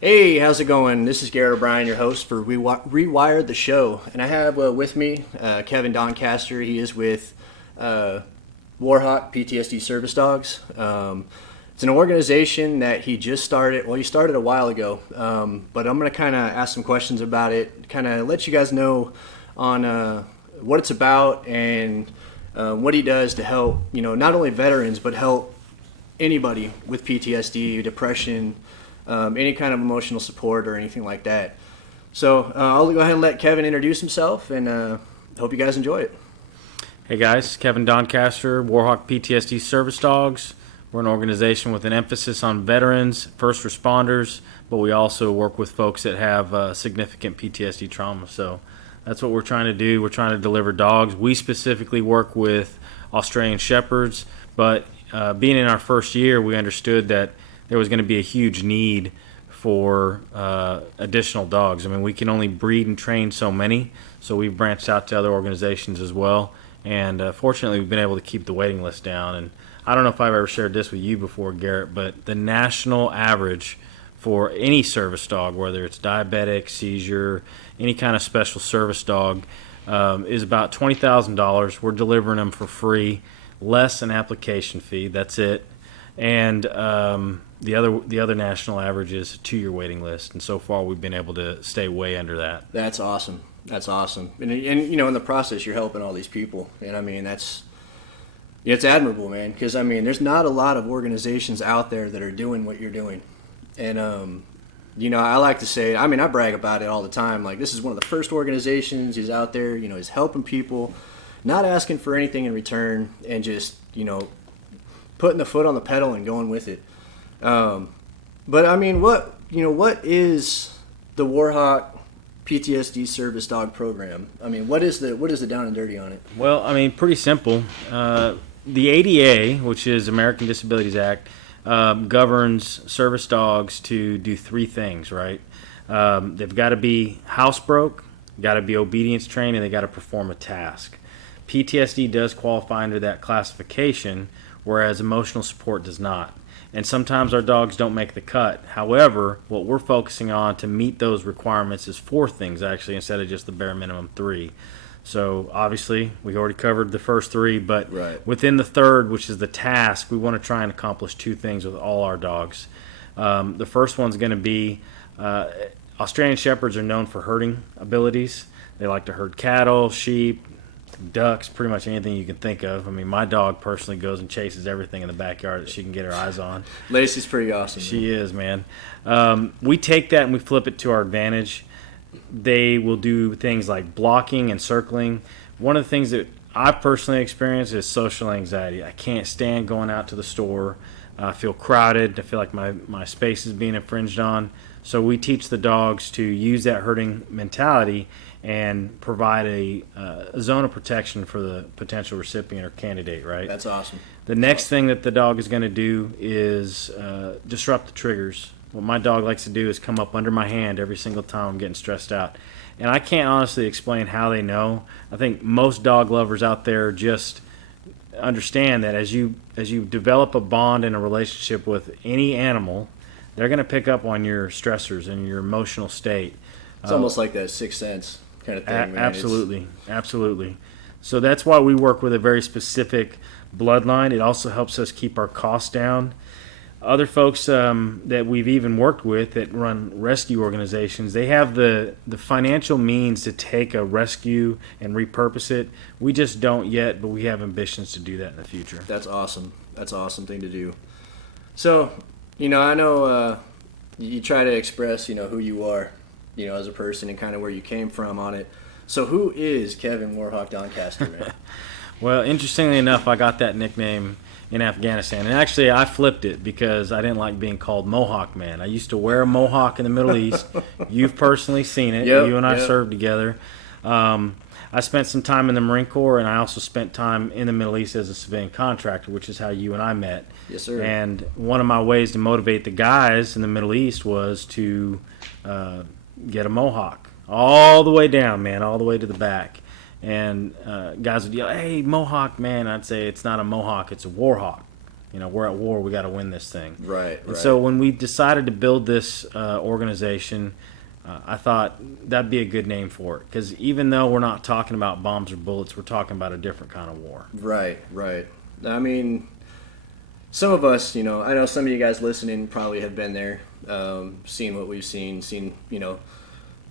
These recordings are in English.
Hey, how's it going? This is Garrett O'Brien, your host for Rewired the show, and I have with me Kevin Doncaster. He is with uh, WarHawk PTSD Service Dogs. It's an organization that he just started. Well, he started a while ago, but I'm going to kind of ask some questions about it, kind of let you guys know on what it's about and what he does to help, not only veterans but help anybody with PTSD, depression, any kind of emotional support or anything like that. So I'll go ahead and let Kevin introduce himself, and hope you guys enjoy it. Hey guys, Kevin Doncaster, WarHawk PTSD Service Dogs. We're an organization with an emphasis on veterans, first responders, but we also work with folks that have significant PTSD trauma. So that's what we're trying to do. We're trying to deliver dogs. We specifically work with Australian Shepherds, but being in our first year, we understood that there was going to be a huge need for additional dogs. I mean, we can only breed and train so many, so we've branched out to other organizations as well. And fortunately, we've been able to keep the waiting list down. And I don't know if I've ever shared this with you before, Garrett, but the national average for any service dog, whether it's diabetic, seizure, any kind of special service dog, is about $20,000. We're delivering them for free, less an application fee. That's it. And the other national average is a 2-year waiting list, and so far we've been able to stay way under that. That's awesome. That's awesome. And in the process, you're helping all these people, and I mean it's admirable, man. Because I mean, there's not a lot of organizations out there that are doing what you're doing, and I like to say, I mean, I brag about it all the time. Like, this is one of the first organizations who's out there. He's helping people, not asking for anything in return, and just putting the foot on the pedal and going with it. But I mean, what is the WarHawk PTSD Service Dog Program? I mean, what is the down and dirty on it? Well, I mean, pretty simple. The ADA, which is American Disabilities Act, governs service dogs to do 3 things, right? They've got to be housebroke, got to be obedience trained, and they got to perform a task. PTSD does qualify under that classification, whereas emotional support does not. And sometimes our dogs don't make the cut. However, what we're focusing on to meet those requirements is 4 things, actually, instead of just the bare minimum 3. So obviously, we already covered the first 3, but Right. Within the third, which is the task, we want to try and accomplish 2 things with all our dogs. The first one's going to be Australian Shepherds are known for herding abilities. They like to herd cattle, sheep, ducks, pretty much anything you can think of. I mean, my dog personally goes and chases everything in the backyard that she can get her eyes on. Lacey's pretty awesome. She is, man. We take that and we flip it to our advantage. They will do things like blocking and circling. One of the things that I've personally experienced is social anxiety. I can't stand going out to the store. I feel crowded. I feel like my space is being infringed on. So we teach the dogs to use that herding mentality and provide a zone of protection for the potential recipient or candidate, right? That's awesome. The next thing that the dog is going to do is disrupt the triggers. What my dog likes to do is come up under my hand every single time I'm getting stressed out. And I can't honestly explain how they know. I think most dog lovers out there just understand that as you develop a bond and a relationship with any animal, they're going to pick up on your stressors and your emotional state. It's almost like that sixth sense kind of thing, man. Absolutely. So that's why we work with a very specific bloodline. It also helps us keep our costs down. Other folks that we've even worked with that run rescue organizations, they have the financial means to take a rescue and repurpose it. We just don't yet, but we have ambitions to do that in the future. That's awesome. That's an awesome thing to do. So, I know you try to express, who you are, as a person and kind of where you came from on it. So who is Kevin WarHawk Doncaster, man? Well, interestingly enough, I got that nickname in Afghanistan. And actually, I flipped it because I didn't like being called Mohawk Man. I used to wear a mohawk in the Middle East. You've personally seen it. Yep, you and I yep. served together. I spent some time in the Marine Corps, and I also spent time in the Middle East as a civilian contractor, which is how you and I met. Yes, sir. And one of my ways to motivate the guys in the Middle East was to get a mohawk all the way down, man, all the way to the back. And guys would yell, "Hey, Mohawk, man!" I'd say, "It's not a Mohawk, it's a WarHawk." We're at war. We got to win this thing. Right. And so when we decided to build this organization, I thought that'd be a good name for it, because even though we're not talking about bombs or bullets, we're talking about a different kind of war. Right. I mean, some of us, I know some of you guys listening probably have been there, seen what we've seen, to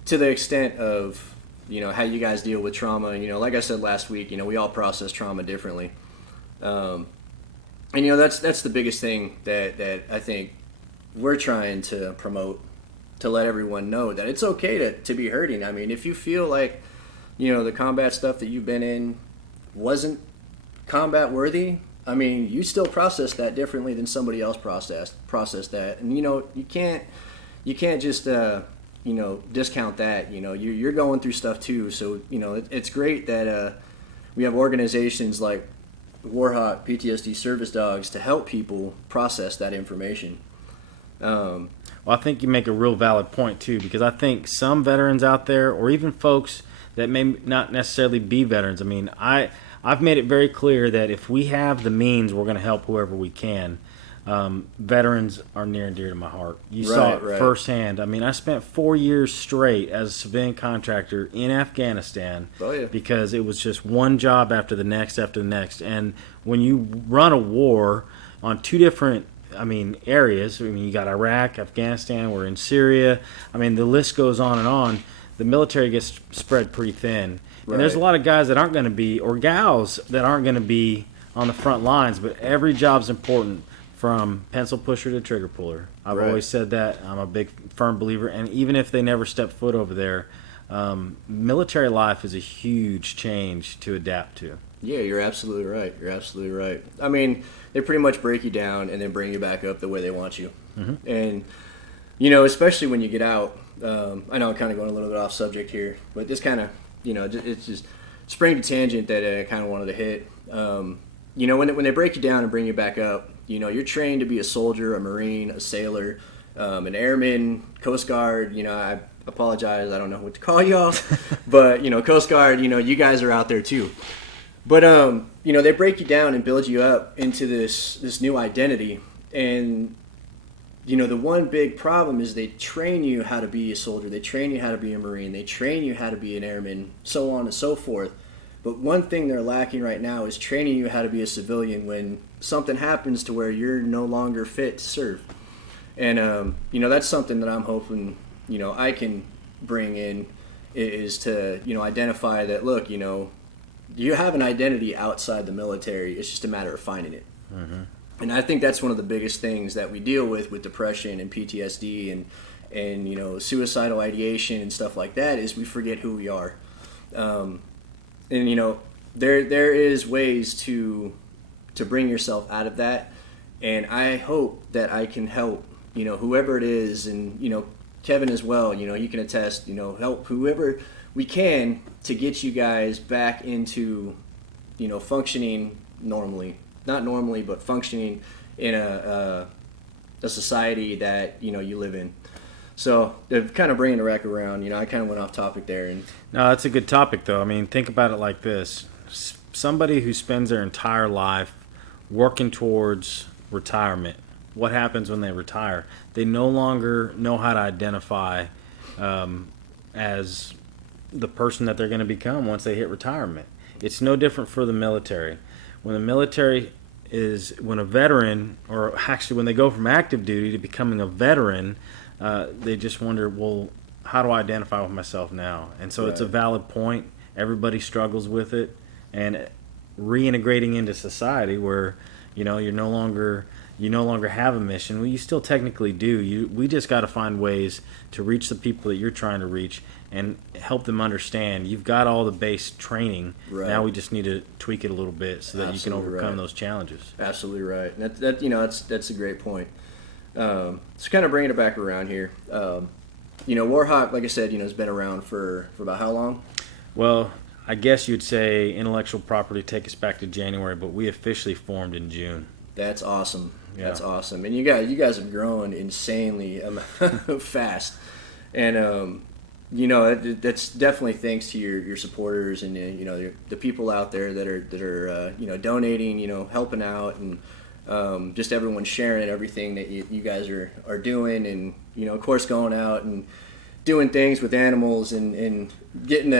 the extent of, how you guys deal with trauma. Like I said last week, we all process trauma differently. And, that's the biggest thing that I think we're trying to promote, to let everyone know that it's okay to be hurting. I mean, if you feel like, the combat stuff that you've been in wasn't combat worthy, I mean, you still process that differently than somebody else process that. And, you can't just, discount that. You're going through stuff too. So, it's great that we have organizations like WarHawk, PTSD Service Dogs to help people process that information. Well, I think you make a real valid point too, because I think some veterans out there, or even folks that may not necessarily be veterans, I mean, I've made it very clear that if we have the means, we're going to help whoever we can. Veterans are near and dear to my heart. You saw it firsthand. I mean, I spent 4 years straight as a civilian contractor in Afghanistan because it was just one job after the next. And when you run a war on two different areas, you got Iraq, Afghanistan, we're in Syria. I mean, the list goes on and on. The military gets spread pretty thin. And there's a lot of guys that aren't going to be, or gals that aren't going to be on the front lines, but every job's important, from pencil pusher to trigger puller. I've always said that. I'm a big, firm believer. And even if they never step foot over there, military life is a huge change to adapt to. Yeah, you're absolutely right. I mean, they pretty much break you down and then bring you back up the way they want you. Mm-hmm. And, especially when you get out, I know I'm kind of going a little bit off subject here, but this kind of, it's just sprang to tangent that I kind of wanted to hit. When they break you down and bring you back up, you're trained to be a soldier, a Marine, a sailor, an airman, Coast Guard. I apologize, I don't know what to call y'all, but Coast Guard. You guys are out there too. But they break you down and build you up into this new identity. And the one big problem is they train you how to be a soldier, they train you how to be a Marine, they train you how to be an airman, so on and so forth. But one thing they're lacking right now is training you how to be a civilian when something happens to where you're no longer fit to serve. And that's something that I'm hoping I can bring in, is to identify that, look, you have an identity outside the military. It's just a matter of finding it. Mm-hmm. And I think that's one of the biggest things that we deal with depression and PTSD and suicidal ideation and stuff like that, is we forget who we are. And there is ways to bring yourself out of that, and I hope that I can help whoever it is, and Kevin as well. You can attest. Help whoever we can to get you guys back into functioning normally, not normally, but functioning in a society that you live in. So, kind of bringing the rack around, I kind of went off topic there. No, that's a good topic, though. I mean, think about it like this. Somebody who spends their entire life working towards retirement, what happens when they retire? They no longer know how to identify as the person that they're going to become once they hit retirement. It's no different for the military. When a veteran, or actually when they go from active duty to becoming a veteran, they just wonder, well, how do I identify with myself now? And so It's a valid point. Everybody struggles with it, and reintegrating into society where you no longer have a mission. Well, you still technically do. We just got to find ways to reach the people that you're trying to reach and help them understand. You've got all the base training. Right. Now we just need to tweak it a little bit so that you can overcome those challenges. Absolutely right. And that's a great point. So kind of bringing it back around here. WarHawk, like I said, has been around for about how long? Well, I guess you'd say intellectual property take us back to January, but we officially formed in June. That's awesome. Yeah. That's awesome. And you guys have grown insanely fast. And that's definitely thanks to your supporters and the people out there that are donating, helping out, and just everyone sharing everything that you guys are doing, and of course going out and doing things with animals and getting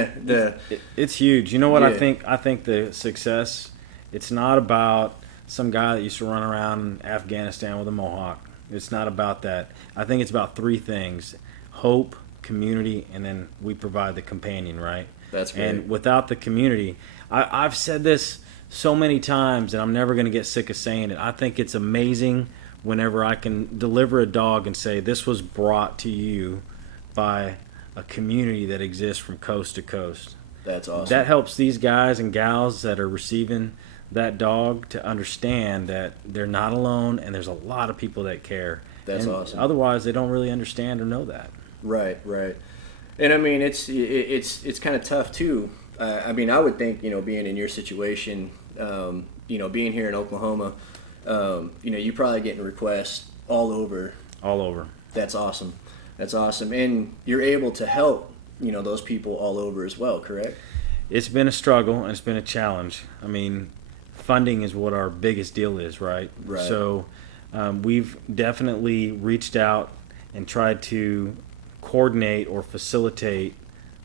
it's huge. You know what? Yeah. I think the success, it's not about some guy that used to run around in Afghanistan with a mohawk. It's not about that. I think it's about three things: hope, community, and then we provide the companion, right? That's great. And without the community, I've said this so many times, and I'm never going to get sick of saying it. I think it's amazing whenever I can deliver a dog and say, this was brought to you by a community that exists from coast to coast. That's awesome. That helps these guys and gals that are receiving that dog to understand that they're not alone, and there's a lot of people that care. That's and awesome. Otherwise, they don't really understand or know that. Right. And I mean, it's kind of tough too. I mean, I would think, being in your situation, being here in Oklahoma, you're probably getting requests all over. All over. That's awesome. And you're able to help, those people all over as well, correct? It's been a struggle and it's been a challenge. I mean, funding is what our biggest deal is, right? Right. So we've definitely reached out and tried to coordinate or facilitate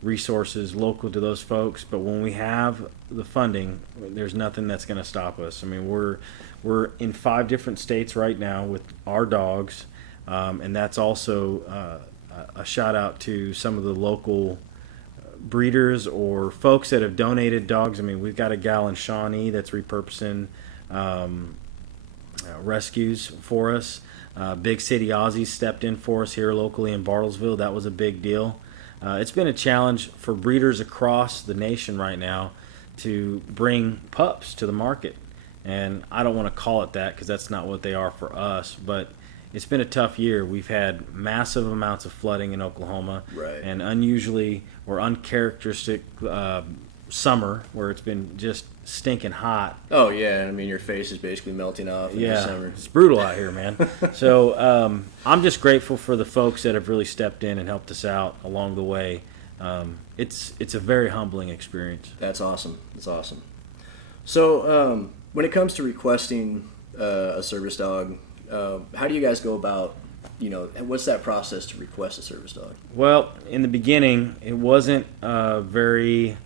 resources local to those folks. But when we have the funding, there's nothing that's going to stop us. I mean, we're in 5 different states right now with our dogs, and that's also a shout out to some of the local breeders or folks that have donated dogs. I mean, we've got a gal in Shawnee that's repurposing rescues for us. Big City Aussies stepped in for us here locally in Bartlesville. That was a big deal. It's been a challenge for breeders across the nation right now to bring pups to the market. And I don't want to call it that because that's not what they are for us, but it's been a tough year. We've had massive amounts of flooding in Oklahoma, Right. and unusually or uncharacteristic summer where it's been just stinking hot. Oh yeah, I mean, your face is basically melting off in the summer. It's brutal out here, man. So I'm just grateful for the folks that have really stepped in and helped us out along the way. It's a very humbling experience. That's awesome. So when it comes to requesting a service dog, how do you guys go about, what's that process to request a service dog? Well, in the beginning, it wasn't a very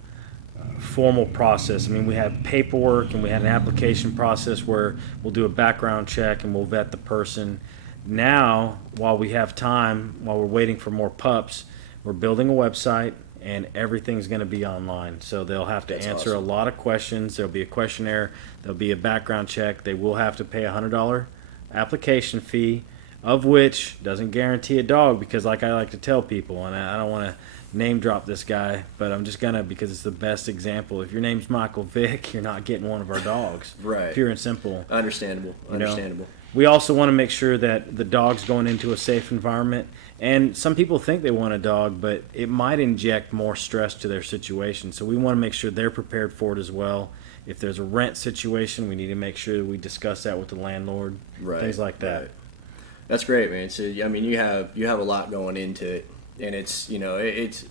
formal process. I mean, we had paperwork and we had an application process where we'll do a background check and we'll vet the person. Now, while we have time, while we're waiting for more pups, we're building a website and everything's going to be online. So they'll have to answer a lot of questions. There'll be a questionnaire. There'll be a background check. They will have to pay a $100 application fee, of which doesn't guarantee a dog, because like I like to tell people, and I don't want to name drop this guy, but I'm just gonna, because it's the best example. If your name's Michael Vick, you're not getting one of our dogs. Right. Pure and simple. Understandable. We also want to make sure that the dog's going into a safe environment. And some people think they want a dog, but it might inject more stress to their situation. So we want to make sure they're prepared for it as well. If there's a rent situation, we need to make sure that we discuss that with the landlord. Right. Things like that. Right. That's great, man. So I mean, you have a lot going into it, and it's it's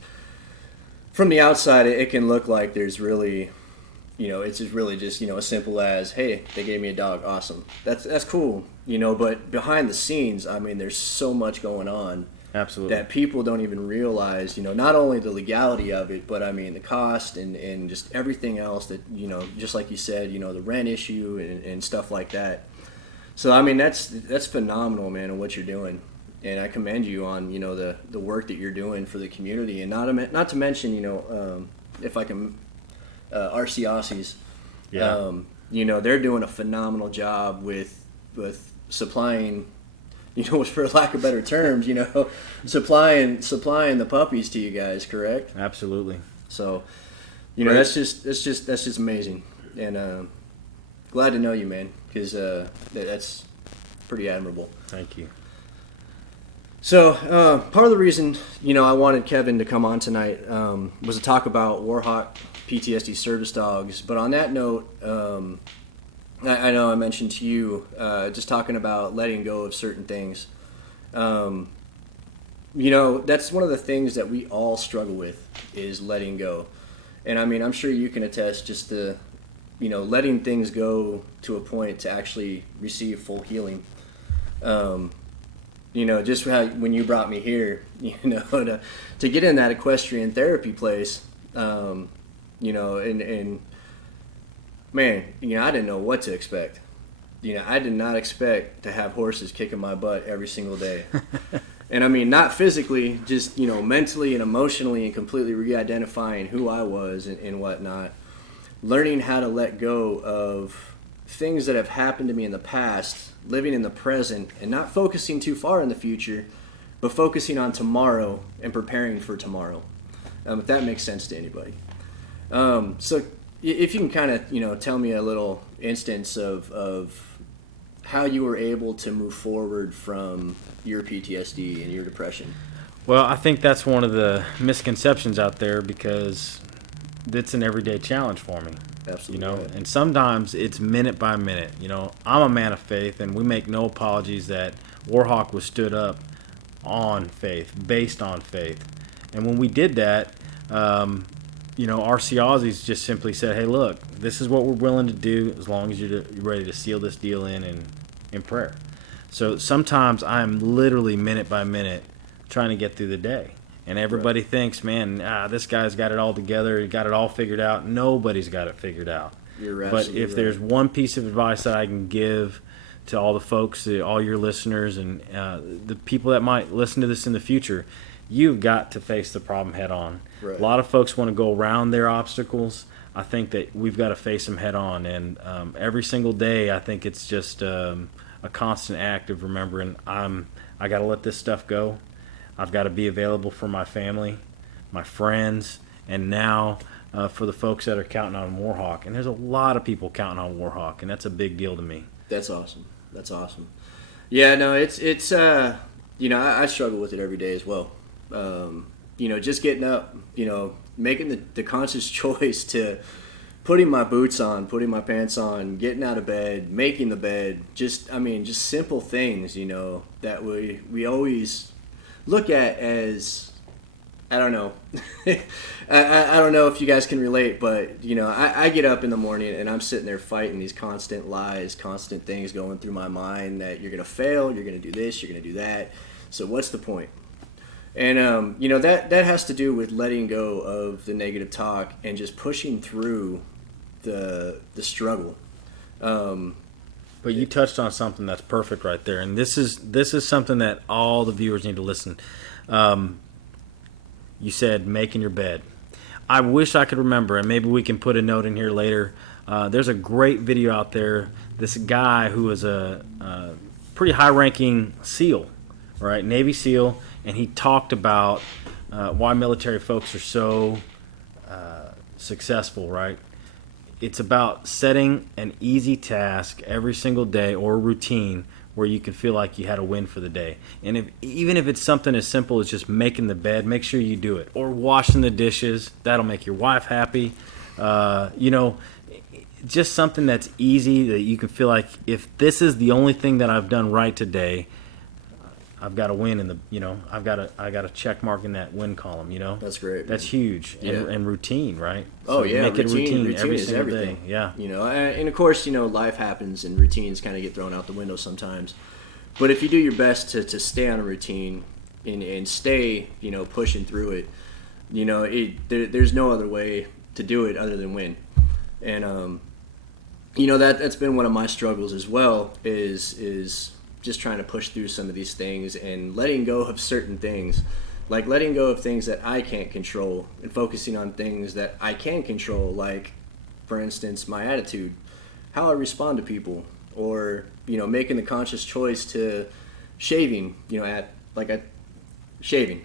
from the outside it can look like there's really, it's just really just as simple as, hey, they gave me a dog, awesome. That's cool, But behind the scenes, I mean, there's so much going on. Absolutely. That people don't even realize, not only the legality of it, but I mean the cost and just everything else that, just like you said, the rent issue and stuff like that. So I mean that's phenomenal, man, on what you're doing, and I commend you on the work that you're doing for the community, and not to mention if I can RC Aussies, they're doing a phenomenal job with supplying, for lack of better terms, supplying the puppies to you guys, correct? Absolutely. So that's just amazing, and glad to know you, man, because that's pretty admirable. Thank you. So part of the reason I wanted Kevin to come on tonight was to talk about WarHawk PTSD service dogs. But on that note, I know I mentioned to you just talking about letting go of certain things. That's one of the things that we all struggle with, is letting go. And I mean, I'm sure you can attest just to letting things go to a point to actually receive full healing. Just how when you brought me here, to get in that equestrian therapy place, and man, I didn't know what to expect. I did not expect to have horses kicking my butt every single day. And I mean, not physically, just, mentally and emotionally, and completely re-identifying who I was and whatnot. Learning how to let go of things that have happened to me in the past, living in the present, and not focusing too far in the future, but focusing on tomorrow and preparing for tomorrow. If that makes sense to anybody. So if you can kind of, tell me a little instance of how you were able to move forward from your PTSD and your depression. Well, I think that's one of the misconceptions out there, because it's an everyday challenge for me. Absolutely. Right. And sometimes it's minute by minute. I'm a man of faith, and we make no apologies that WarHawk was stood up on faith, based on faith. And when we did that, our Aussies just simply said, hey, look, this is what we're willing to do as long as you're ready to seal this deal in prayer. So sometimes I'm literally minute by minute trying to get through the day. And everybody thinks, man, this guy's got it all together. He got it all figured out. Nobody's got it figured out. But if there's one piece of advice that I can give to all the folks, all your listeners, and the people that might listen to this in the future, you've got to face the problem head on. Right. A lot of folks want to go around their obstacles. I think that we've got to face them head on. And every single day, I think it's just a constant act of remembering I got to let this stuff go. I've got to be available for my family, my friends, and now for the folks that are counting on WarHawk. And there's a lot of people counting on WarHawk, and that's a big deal to me. That's awesome. Yeah, no, it's I struggle with it every day as well. Just getting up, making the conscious choice to putting my boots on, putting my pants on, getting out of bed, making the bed, just simple things, that we always look at as, I don't know. I don't know if you guys can relate, but, I get up in the morning and I'm sitting there fighting these constant lies, constant things going through my mind that you're going to fail, you're going to do this, you're going to do that. So what's the point? And, that has to do with letting go of the negative talk and just pushing through the struggle. But you touched on something that's perfect right there, and this is something that all the viewers need to listen. You said making your bed. I wish I could remember, and maybe we can put a note in here later. There's a great video out there. This guy who is a pretty high-ranking SEAL, right, Navy SEAL, and he talked about why military folks are so successful, right? It's about setting an easy task every single day or routine where you can feel like you had a win for the day. And even if it's something as simple as just making the bed, make sure you do it. Or washing the dishes. That'll make your wife happy. Just something that's easy that you can feel like, if this is the only thing that I've done right today, I've got a win in the, I got a check mark in that win column, That's great. That's huge. Yeah. And routine, right? Oh, yeah. Make it a routine every is single everything. day. Yeah. And of course, life happens and routines kind of get thrown out the window sometimes. But if you do your best to stay on a routine and stay, pushing through it, there's no other way to do it other than win. And, that's been one of my struggles as well, is just trying to push through some of these things and letting go of certain things, like letting go of things that I can't control and focusing on things that I can control, like, for instance, my attitude, how I respond to people, or, making the conscious choice to shaving, shaving,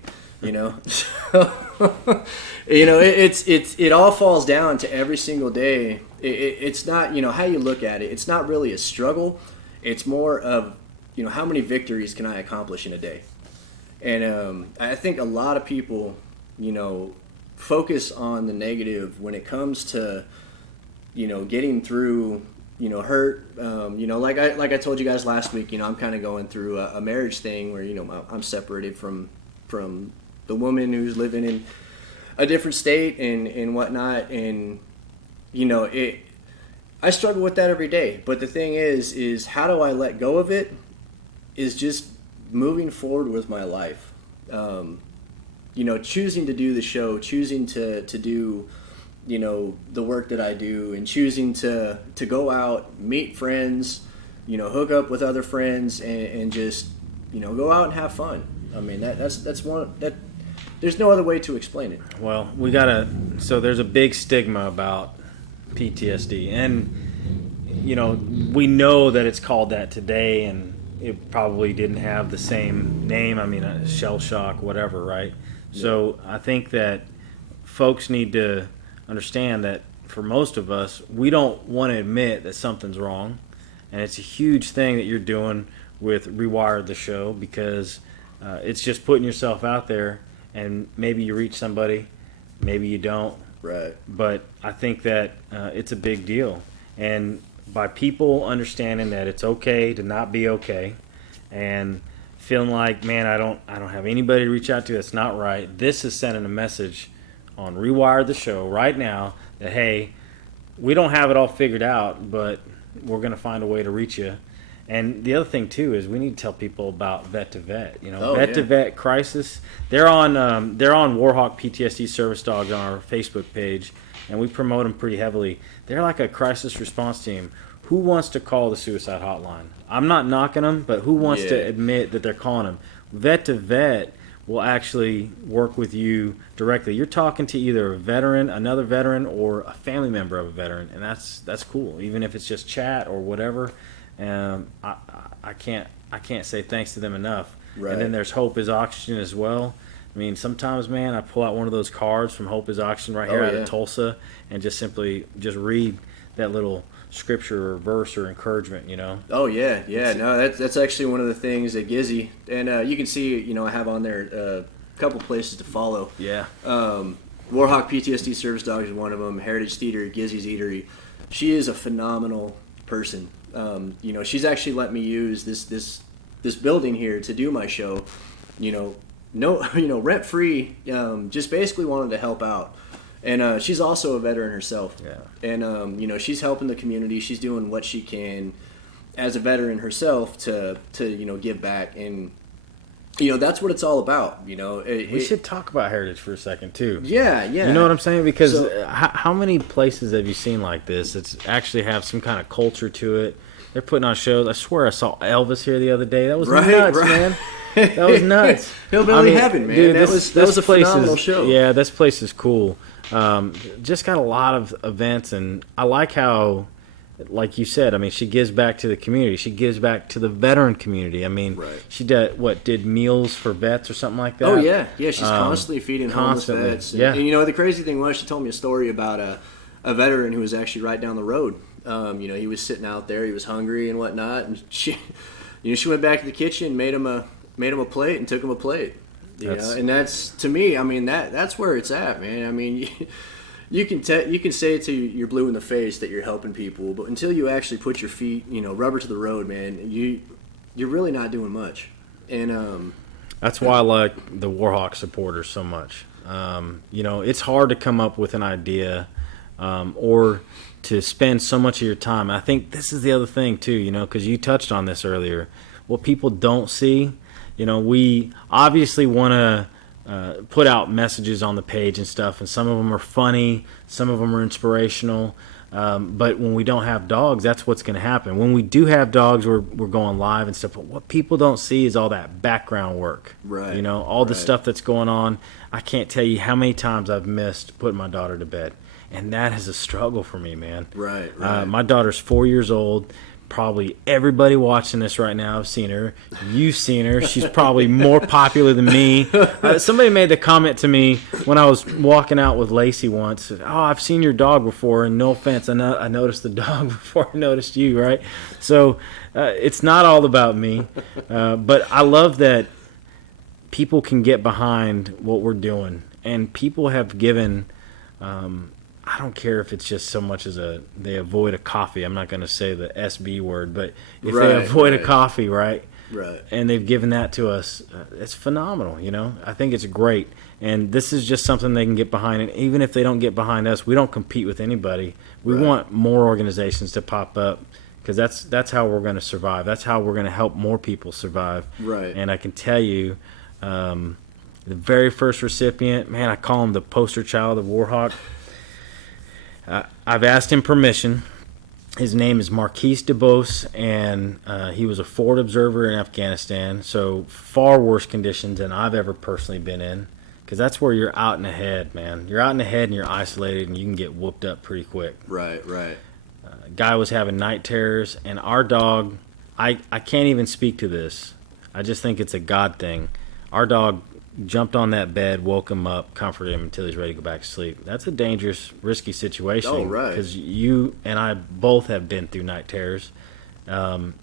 it all falls down to every single day. It's not, how you look at it. It's not really a struggle. It's more of, how many victories can I accomplish in a day? And I think a lot of people, focus on the negative when it comes to, getting through, hurt. Like I told you guys last week, I'm kind of going through a marriage thing where, I'm separated from the woman who's living in a different state and whatnot. And, I struggle with that every day. But the thing is how do I let go of it? Is just moving forward with my life. Choosing to do the show, choosing to do, the work that I do, and choosing to go out, meet friends, hook up with other friends, and just, go out and have fun. I mean, that's one that there's no other way to explain it. Well, so there's a big stigma about PTSD, and we know that it's called that today, and it probably didn't have the same name. I mean, shell shock, whatever, right? Yeah. So I think that folks need to understand that for most of us, we don't want to admit that something's wrong, and it's a huge thing that you're doing with Rewired the show, because it's just putting yourself out there, and maybe you reach somebody, maybe you don't. Right. But I think that it's a big deal, and by people understanding that it's okay to not be okay, and feeling like, man, I don't have anybody to reach out to, that's not right. This is sending a message on Rewired the show right now that, hey, we don't have it all figured out, but we're going to find a way to reach you. And the other thing too is we need to tell people about Vet to Vet. Vet to Vet Crisis. They're on WarHawk PTSD Service Dogs on our Facebook page, and we promote them pretty heavily. They're like a crisis response team. Who wants to call the suicide hotline? I'm not knocking them, but who wants to admit that they're calling them? Vet to Vet will actually work with you directly. You're talking to either a veteran, another veteran, or a family member of a veteran, and that's cool. Even if it's just chat or whatever. I can't say thanks to them enough. Right. And then there's Hope is Oxygen as well. I mean, sometimes, man, I pull out one of those cards from Hope is Oxygen right here out of Tulsa, and just read that little scripture or verse or encouragement, Oh yeah. No, that's actually one of the things that Gizzy, and you can see, I have on there a couple places to follow. Yeah. WarHawk PTSD Service Dogs is one of them. Heritage Theater, Gizzy's Eatery. She is a phenomenal person. She's actually let me use this building here to do my show. Rent free. Just basically wanted to help out. And she's also a veteran herself. Yeah. And she's helping the community. She's doing what she can as a veteran herself to give back. And that's what it's all about. We should talk about Heritage for a second too. Yeah. You know what I'm saying? Because how many places have you seen like this? It's actually have some kind of culture to it. They're putting on shows. I swear I saw Elvis here the other day. That was nuts, man. That was nuts. Hillbilly Heaven, man. Dude, that was a phenomenal show. Yeah, this place is cool. Just got a lot of events, and I like how, like you said, I mean, she gives back to the community. She gives back to the veteran community. I mean, she did meals for vets or something like that. Oh, yeah. Yeah, she's constantly feeding homeless vets. Yeah. And, the crazy thing was she told me a story about a veteran who was actually right down the road. He was sitting out there. He was hungry and whatnot. And she went back to the kitchen, made him a plate, and took him a plate. And that's, to me, I mean, that's where it's at, man. I mean, you can say it to you're blue in the face that you're helping people, but until you actually put your feet, rubber to the road, man, you're really not doing much. And that's why I like the WarHawk supporters so much. It's hard to come up with an idea or to spend so much of your time. I think this is the other thing too, because you touched on this earlier. What people don't see, we obviously want to put out messages on the page and stuff, and some of them are funny, some of them are inspirational. But when we don't have dogs, that's what's going to happen. When we do have dogs, we're going live and stuff. But what people don't see is all that background work. Right. All the stuff that's going on. I can't tell you how many times I've missed putting my daughter to bed. And that is a struggle for me, man. Right. My daughter's 4 years old. Probably everybody watching this right now have seen her. You've seen her. She's probably more popular than me. Somebody made the comment to me when I was walking out with Lacey once. Oh, I've seen your dog before, and no offense, I noticed the dog before I noticed you, right? So it's not all about me. But I love that people can get behind what we're doing. And people have given... I don't care if it's just so much as they avoid a coffee. I'm not going to say the SB word, but if they avoid a coffee, right? Right. And they've given that to us. It's phenomenal, I think it's great. And this is just something they can get behind. And even if they don't get behind us, we don't compete with anybody. We want more organizations to pop up, because that's how we're going to survive. That's how we're going to help more people survive. Right. And I can tell you, the very first recipient, man, I call him the poster child of WarHawk. I've asked him permission. His name is Marquise DeBose, and he was a forward observer in Afghanistan, so far worse conditions than I've ever personally been in, because that's where you're out in the head, man. You're out in the head and you're isolated, and you can get whooped up pretty quick. Right. Guy was having night terrors, and our dog, I can't even speak to this. I just think it's a God thing. Our dog jumped on that bed, woke him up, comforted him until he's ready to go back to sleep. That's a dangerous, risky situation. Oh, right. Because you and I both have been through night terrors. And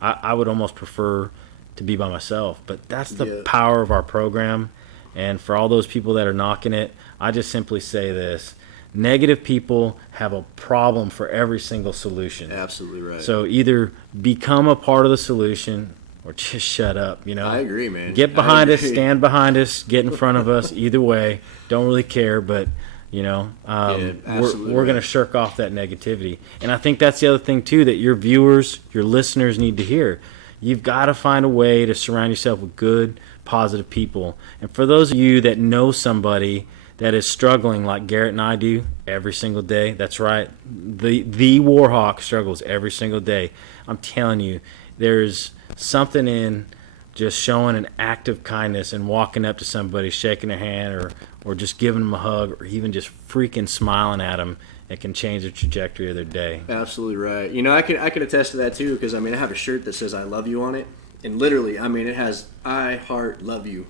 I would almost prefer to be by myself. But that's the power of our program. And for all those people that are knocking it, I just simply say this. Negative people have a problem for every single solution. Absolutely right. So either become a part of the solution or just shut up, I agree, man. Get behind us, stand behind us, get in front of us. Either way, don't really care, but we're going to shirk off that negativity. And I think that's the other thing too that your viewers, your listeners need to hear. You've got to find a way to surround yourself with good, positive people. And for those of you that know somebody that is struggling like Garrett and I do every single day, that's right. The WarHawk struggles every single day. I'm telling you, there's something in just showing an act of kindness and walking up to somebody, shaking their hand, or just giving them a hug, or even just freaking smiling at them. It can change the trajectory of their day. Absolutely right. I can attest to that too, because I have a shirt that says "I love you" on it, and literally, it has "I heart love you"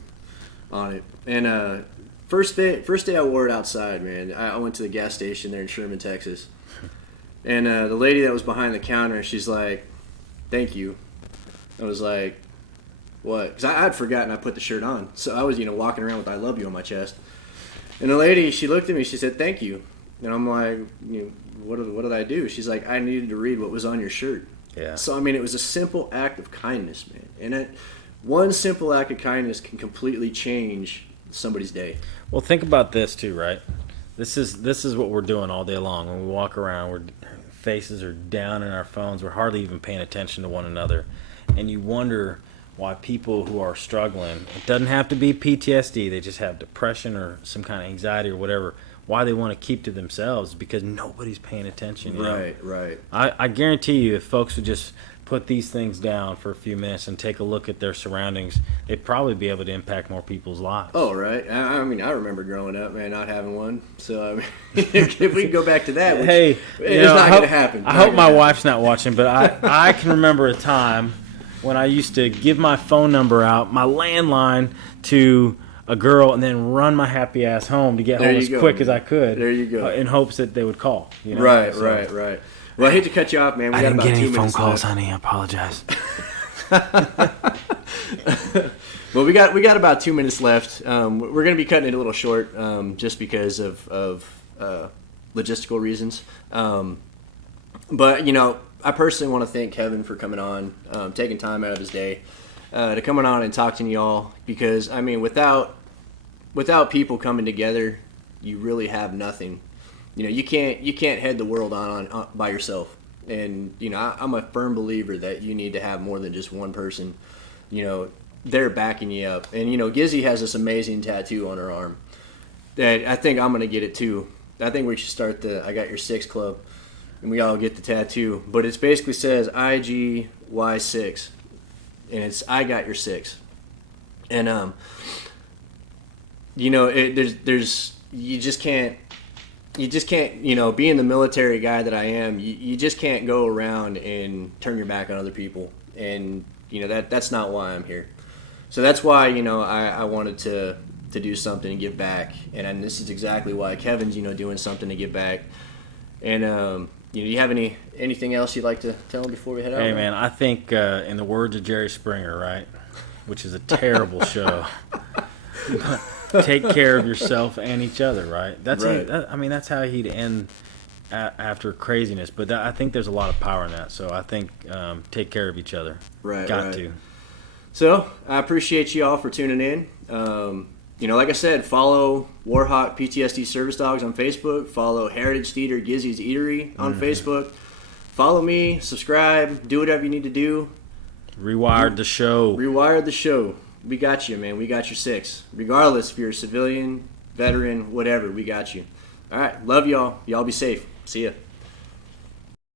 on it. And first day I wore it outside, man. I went to the gas station there in Sherman, Texas, and the lady that was behind the counter, she's like, "Thank you." I was like, what? Because I had forgotten I put the shirt on. So I was, walking around with "I love you" on my chest. And the lady, she looked at me, she said, "Thank you." And I'm like, what did I do? She's like, "I needed to read what was on your shirt." Yeah. So, it was a simple act of kindness, man. And one simple act of kindness can completely change somebody's day. Well, think about this too, right? This is what we're doing all day long. When we walk around, our faces are down in our phones. We're hardly even paying attention to one another. And you wonder why people who are struggling, it doesn't have to be PTSD, they just have depression or some kind of anxiety or whatever, why they want to keep to themselves, because nobody's paying attention. Right. I guarantee you, if folks would just put these things down for a few minutes and take a look at their surroundings, they'd probably be able to impact more people's lives. Oh, right. I remember growing up, man, not having one. So, if we can go back to that, it's not going to happen. I hope my wife's not watching, but I can remember a time when I used to give my phone number out, my landline, to a girl, and then run my happy ass home to get home as quick as I could. There you go. In hopes that they would call. Right. Well, I hate to cut you off, man. I didn't get any phone calls, honey. I apologize. Well, we got about 2 minutes left. We're going to be cutting it a little short, just because of logistical reasons. But I personally want to thank Kevin for coming on, taking time out of his day to coming on and talk to y'all, because without people coming together, you really have nothing. You can't head the world on by yourself. And I'm a firm believer that you need to have more than just one person. They're backing you up. And Gizzy has this amazing tattoo on her arm that I think I'm gonna get it too. I think we should start the "I Got Your Six" club, and we all get the tattoo. But it basically says IGY6, and it's "I got your six." And there's you just can't being the military guy that I am, you just can't go around and turn your back on other people, and that's not why I'm here. So that's why I wanted to do something and give back, and this is exactly why Kevin's doing something to give back. And do you have anything else you'd like to tell him before we head out? Hey man, I think in the words of Jerry Springer, right, which is a terrible show, take care of yourself and each other, right? That's right. That's how he'd end after craziness. But I think there's a lot of power in that. So I think take care of each other. Got to. So I appreciate you all for tuning in. Like I said, follow WarHawk PTSD Service Dogs on Facebook. Follow Heritage Theater Gizzy's Eatery on Facebook. Follow me, subscribe, do whatever you need to do. Rewired the show. Rewired the show. We got you, man. We got your 6. Regardless if you're a civilian, veteran, whatever, we got you. All right. Love y'all. Y'all be safe. See ya.